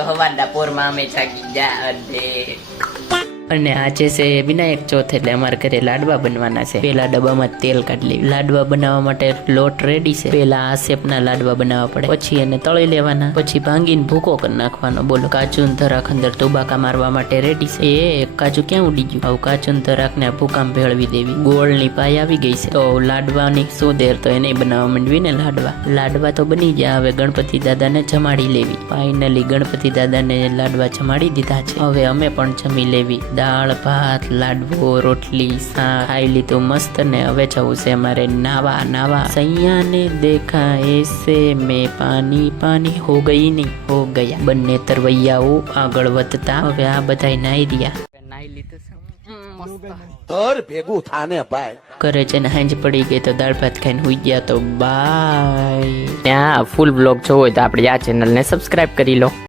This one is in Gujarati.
તો હવારના પોરમાં અમે જાગી ગયા અને આજે છે વિનાયક ચોથ એટલે અમારા ઘરે લાડવા બનવાના છે। પેલા ડબ્બામાં તેલ કાઢી લેવી। લાડવા બનાવવા માટે લોટ રેડી છે। પેલા આ શેપના લાડવા બનાવવા પડે, પછી એને તળી લેવાના, પછી ભાંગીને ભૂકો કરી નાખવાનો। બોલો, કાચું ધરાક અંદર તોબાકા મારવા માટે રેડી છે। એ કાચું ક્યાં ઉડી ગયું? આવું કાચું ધરાક ને ભૂકામ ભેળવી દેવી। ગોળની પાય આવી ગઈ છે, તો લાડવાની શું દેર, તો એને બનાવવા માંડવી ને લાડવા તો બની ગયા। હવે ગણપતિ દાદાને જમાડી લેવી। ફાઇનલી ગણપતિ દાદાને લાડવા જમાડી દીધા છે। હવે અમે પણ જમી લેવી। દાળ ભાત લાડવો રોટલી શાક ખાઈ લીધું મસ્ત ને હવે જવું છે મારે નાવા। સૈયા ને દેખા એસે મેં પાની પાની હો ગઈ નહીં હો ગયા। બંને તરવૈયાઓ આગળ વધતા હવે આ બધા નાઈ રહ્યા। નાઈ લીધું છે ઘર ભેગું થાને ભાઈ। ઘરે જઈને હાંજ પડી ગઈ તો દાળ ભાત ખાઈને હુઈ ગયા, તો બાય। ત્યાં ફૂલ બ્લોગ જોવો હોય તો આપણે આ ચેનલને સબસ્ક્રાઇબ કરી લો।